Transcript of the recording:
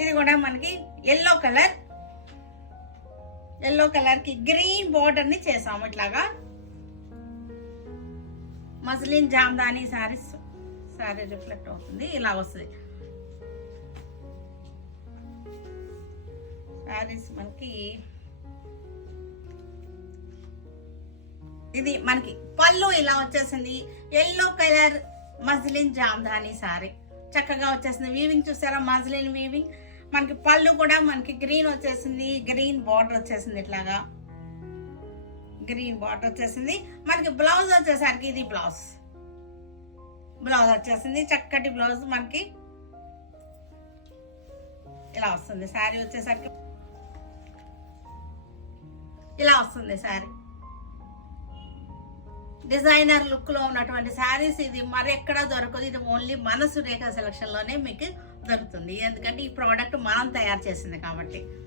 ఇది కూడా మనకి ఎల్లో కలర్ కి గ్రీన్ బోర్డర్ ని చేసాము. ఇట్లాగా మస్లిన్ జామ్దాని సారీ రిఫ్లెక్ట్ అవుతుంది, ఇలా వస్తుంది సారీస్ మనకి. ఇది మనకి పళ్ళు ఇలా వచ్చేసింది, yellow colour muslin Jamdani sorry చక్కగా వచ్చేసింది. వీవింగ్ చూసారా, మస్లిన్ వీవింగ్. మనకి పళ్ళు కూడా మనకి గ్రీన్ వచ్చేసింది, గ్రీన్ బార్డర్ వచ్చేసింది, ఇట్లాగా గ్రీన్ బార్డర్ వచ్చేసింది. మనకి బ్లౌజ్ వచ్చేసరికి ఇది బ్లౌజ్ వచ్చేసింది, చక్కటి బ్లౌజ్ మనకి ఇలా వస్తుంది. శారీ వచ్చేసరికి ఇలా వస్తుంది. శారీ డిజైనర్ లుక్ లో ఉన్నటువంటి శారీస్ ఇది మరి ఎక్కడా దొరకదు. ఇది ఓన్లీ మన సురేఖ సెలక్షన్ లోనే మీకు దొరుకుతుంది, ఎందుకంటే ఈ ప్రోడక్ట్ మనం తయారు చేసింది కాబట్టి.